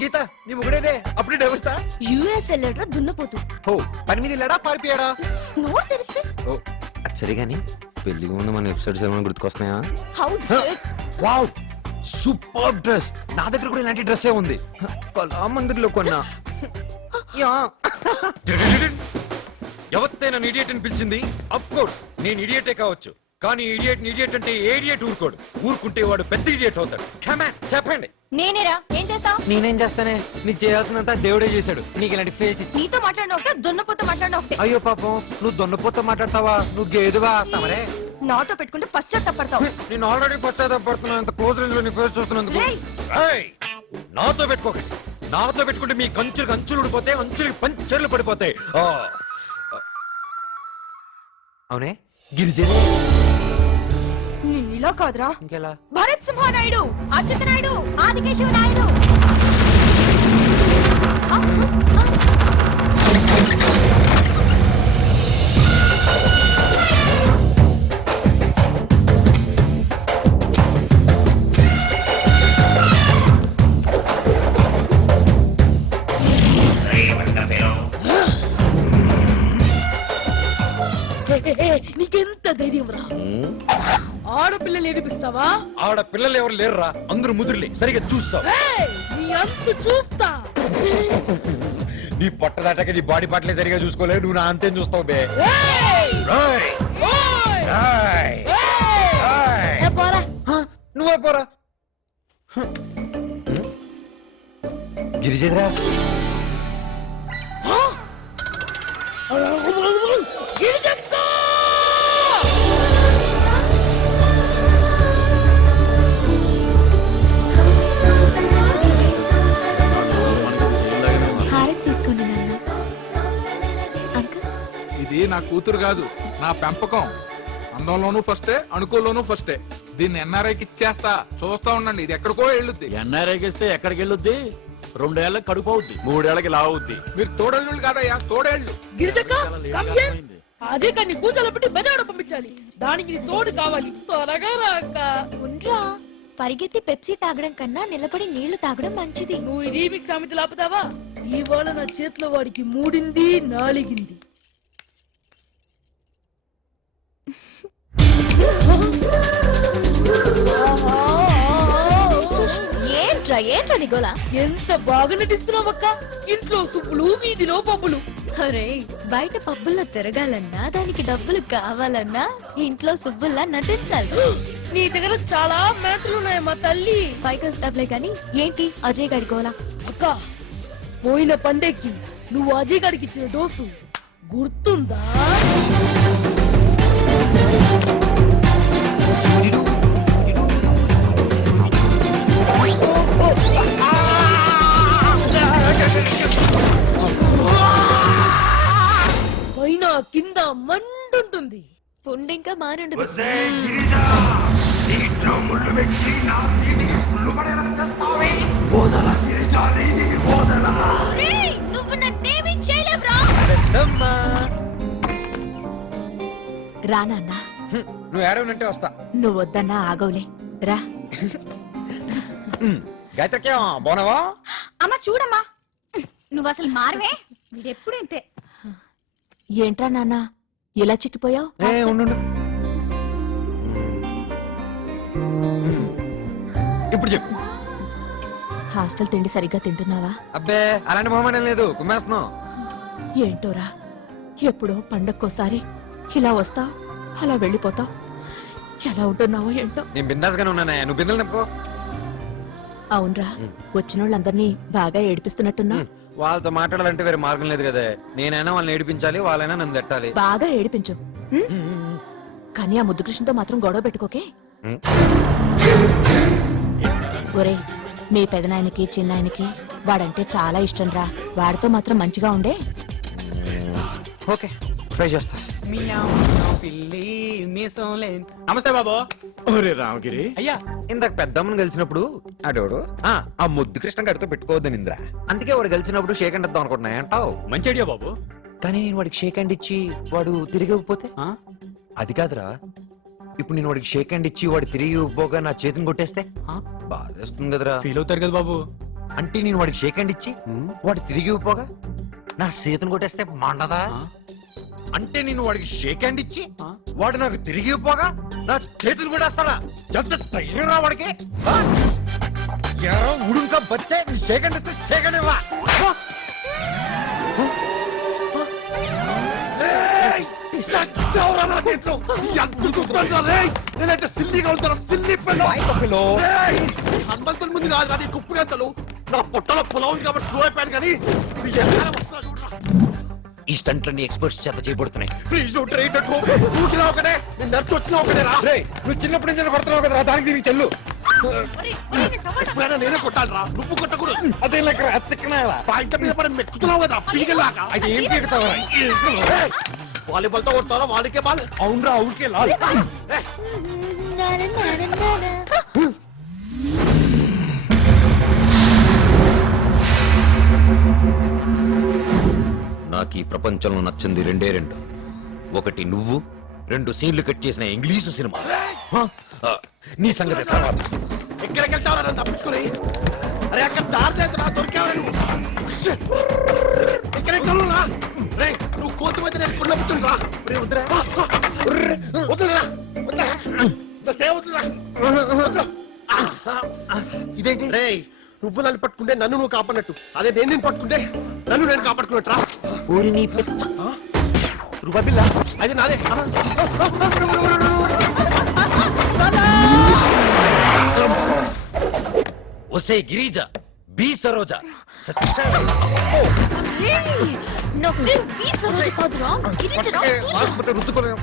గీత నీ ముగ్గుడేదే అప్పుడే డైవర్సా? యుఎస్ వెళ్ళాడు దున్నపోతూ. ఓ పని మీద వెళ్ళాడా పారిపోయాడా? నోరు తెరిస్తే ఓ సరే గాని పెళ్లిగా ముందు మన ఎపిసోడ్స్ ఏమైనా గుర్తుకొస్తున్నాయా? How wow super dress. నా దగ్గర కూడా ఇలాంటి డ్రెస్సే ఉంది. కళామందిర్లో కొన్నా. ఎవరితే నన్ను ఇడియట్ అని పిలిచింది? అఫ్ కోర్స్ నేను ఇడియటే కావచ్చు, కానీ ఇడియట్ అంటే ఏడియట్ ఊరుకోడు. ఊరుకుంటే వాడు పెద్ద ఇడియట్ అవుతాడు. చెప్పండి. నేనేరా ఏం చేస్తావు? నేనేం చేస్తానే? నీకు చేయాల్సినంత దేవుడే చేశాడు. నీకు ఇలాంటి ఫేస్ ఇచ్చి. నీతో మాట్లాడిన ఒకటే దున్నపోతూ మాట్లాడిన ఒకటే. అయ్యో పాపం, నువ్వు దొన్నపోతో మాట్లాడతావా? నువ్వు గేదువా? తమరే నాతో పెట్టుకుంటే పశ్చాత్తపడతావు. నేను ఆల్రెడీ పశ్చాత్తాపడుతున్నాను. అంత క్లోజ్ రేంజ్ లో నీ ఫేస్ చూస్తున్నందుకు. నాతో పెట్టుకోకండి. నాతో పెట్టుకుంటే మీ కంచులకు అంచులు ఊడిపోతే, అంచులకి పంచర్లు పడిపోతాయి. అవునే గిరిజన ఇలా కాదురా. ఇంకెలా? భరత్ సింహ నాయుడు, అచ్యుత నాయుడు, ఆదికేశవ నాయుడు. నీకెంత ధైర్యం రా? ఆడపిల్లలు ఏడిపిస్తావా? ఆడపిల్లలు ఎవరు లేరురా, అందరూ ముదురులే. సరిగా చూస్తావు. నీ అంత చూస్తా. నీ పొట్ట దాటాక నీ బాడీ పాటలే సరిగా చూసుకోలేదు. నువ్వు నా అంతేం చూస్తావు బే? నువ్వే పోరా. గిరిజరా ఇది నా కూతురు కాదు, నా పెంపకం. అందంలోనూ ఫస్టే, అణుకోలోనూ ఫస్టే. దీన్ని ఎన్ఆర్ఐకి ఇచ్చేస్తా. చూస్తా ఉండండి, ఇది ఎక్కడికో వెళ్ళుద్ది. ఎన్ఆర్ఐకి ఇస్తే ఎక్కడికి వెళ్ళొద్ది? 2 ఏళ్ళకి కడుపు అవుద్ది, 3 ఏళ్ళకి లావు అవుద్ది. మీరు తోడేళ్ళు కాదయ్యా, తోడేళ్ళు. అదే కానీ కూతురు పెట్టి బజారు పంపించాలి. దానికి నీ తోడు కావాలి. త్వరగా రాక ఉండ్రా. పరిగెత్తి పెప్సీ తాగడం కన్నా నిలబడి నీళ్లు తాగడం మంచిది. నువ్వు ఈ రీమిక్స్ సామెతలు ఆపుతావా? ఇవాళ నా చేతిలో వాడికి 3 4 ఏంట్రా నిగోలా? ఎంత బాగా నటిస్తున్నావు అక్క. ఇంట్లో సుప్పులు, వీధిలో పప్పులు. అరే బయట పబ్బుల్లో తిరగాలన్నా, దానికి డబ్బులు కావాలన్నా ఇంట్లో సుబ్బుల్లా నటించాలి. నీ దగ్గర చాలా మ్యాటర్లు ఉన్నాయి మా తల్లి. పైకి డబ్బులే కానీ ఏంటి అజయ్ గడి గోలా? అక్క పోయిన పండేకి నువ్వు అజయ్ గడికి ఇచ్చిన డోసు గుర్తుందా? పైన కింద మండుంటుంది. పుండు ఇంకా మానుండదు. నువ్వు నన్నేమీ చేయలేవురా. రా నాన్న. నువ్వు ఏడవనంటే వస్తా. నువ్వు వద్దన్నా ఆగవులే. రా. గాయత్రకే బాగున్నావా? అమ్మ చూడమ్మా, నువ్వు అసలు మారవే. మీరెప్పుడు ఇంతే. ఏంట్రా నాన్న ఇలా చిక్కిపోయావు? ఇప్పుడు చెప్పు. హాస్టల్ తిండి సరిగ్గా తింటున్నావా? అబ్బే అలాంటి మొహమాటం లేదు, కుమ్మేస్తున్నావు. ఏంటోరా, ఎప్పుడో పండక్కోసారి ఇలా వస్తావు, అలా వెళ్ళిపోతావు. ఎలా ఉంటున్నావో ఏంటో. నేను బిందాస్గానే ఉన్నానే, నువ్వు బిందెలు నింపుకో. అవునరా, వచ్చిన వాళ్ళందరినీ బాగా ఏడిపిస్తున్నట్టున్నా. వాళ్ళతో మాట్లాడాలంటే వేరే మార్గం లేదు కదా. నేనైనా వాళ్ళని ఏడిపించాలి, వాళ్ళైనా నన్ను తిట్టాలి. బాగా ఏడిపించు, కానీ ఆ ముద్దు కృష్ణతో మాత్రం గొడవ పెట్టుకోకే. ఒరే, మీ పెదనాయనకి చిన్నాయనకి వాడంటే చాలా ఇష్టం రా. వాడితో మాత్రం మంచిగా ఉండే. ఓకే, ట్రై చేస్తా. నమస్తే బాబు. ఒరే రామగిరి అయ్యా, ఇందాక పెద్దమ్మని కలిసినప్పుడు అడోడు ఆ ముద్దు కృష్ణ గడితో పెట్టుకోవద్దని ఇంద్రా. అందుకే వాడు కలిసినప్పుడు షేక్ హ్యాండ్ ఇద్దాం అనుకుంటున్నా అంటావు. మంచి ఐడియా బాబు. కానీ నేను వాడికి షేక్ హ్యాండ్ ఇచ్చి వాడు తిరిగిపోతే అది కాదురా, ఇప్పుడు నేను వాడికి షేక్ హ్యాండ్ ఇచ్చి వాడు తిరిగి ఇవ్వబోగా నా చేతిని కొట్టేస్తే బాధేస్తుంది కదరా. ఫీల్ అవుతారు కదా బాబు. అంటే నేను వాడికి షేక్ హ్యాండ్ ఇచ్చి వాడు తిరిగి ఇవ్వబోగా నా చేతిని కొట్టేస్తే మండదా. అంటే నేను వాడికి షేక్ హ్యాండ్ ఇచ్చి వాడు నాకు తిరిగి ఇవ్వబోగా నా చేతులు కొట్టేస్తాడా. ఎంత ధైర్యం రా వాడికి. ఉడుంకా బచ్చే షేక్ హ్యాండ్ ఇస్తే షేక్ హ్యాండ్ ఇవ్వ. హనుమంతుల ముందు కాదు కానీ కుప్పు గంటలు నా పొట్టలో పొలం ఉంది కాబట్టి స్లో అయిపోయాను కానీ ఈ స్టంట్లన్నీ ఎక్స్పర్ట్స్ చేత చేయబడుతున్నాయి. Please don't try that home. ఊటినా ఒకటే నేను నర్సు వచ్చినా ఒకటే రా. నువ్వు చిన్నప్పుడు నుంచి పడుతున్నావు కదా దానికి దీనికి చెల్లు. ఎప్పుడైనా నేనే కొట్టాలి రా, నువ్వు కొట్టకూడదు. అదే లెక్క అతికినాయా పాయింట్ మీద పడి మెక్కుతున్నావు కదా పీగలాగా. అది ఏం పీకుతావా? వాలీబాల్ తో కొడతారా వాడికే బాల్. అవునరా అవుకే లాల్. నాకు ఈ ప్రపంచంలో నచ్చింది రెండే రెండు. ఒకటి నువ్వు, 2 సీన్లు కట్ చేసిన ఇంగ్లీషు సినిమా. నీ సంగతి తర్వాత. ఎక్కడికి వెళ్తావరా నన్ను తప్పించుకుని? అరే అక్కడ దారి లేదు దొరికావరా నువ్వు. ఎక్కడెక్కడున్నా రే నువ్వు కోతి మీద నేను పుల్ల పుట్టుండ్రా. వద్దురా ఇదేంటి రే నువ్వు నన్ను పట్టుకుంటే నన్ను నువ్వు కాపాడినట్టు, అదే నేను నేను పట్టుకుంటే నన్ను నేను కాపాడుకున్నట్రా. ఊరి నీ పెద్ద రూపాయి బిల్ల అది నాదే. ఒసే గిరిజ బి సరోజ నా పేరు బి సరోజ కాదురా, గిరిజరా. రుద్దుకోలేం.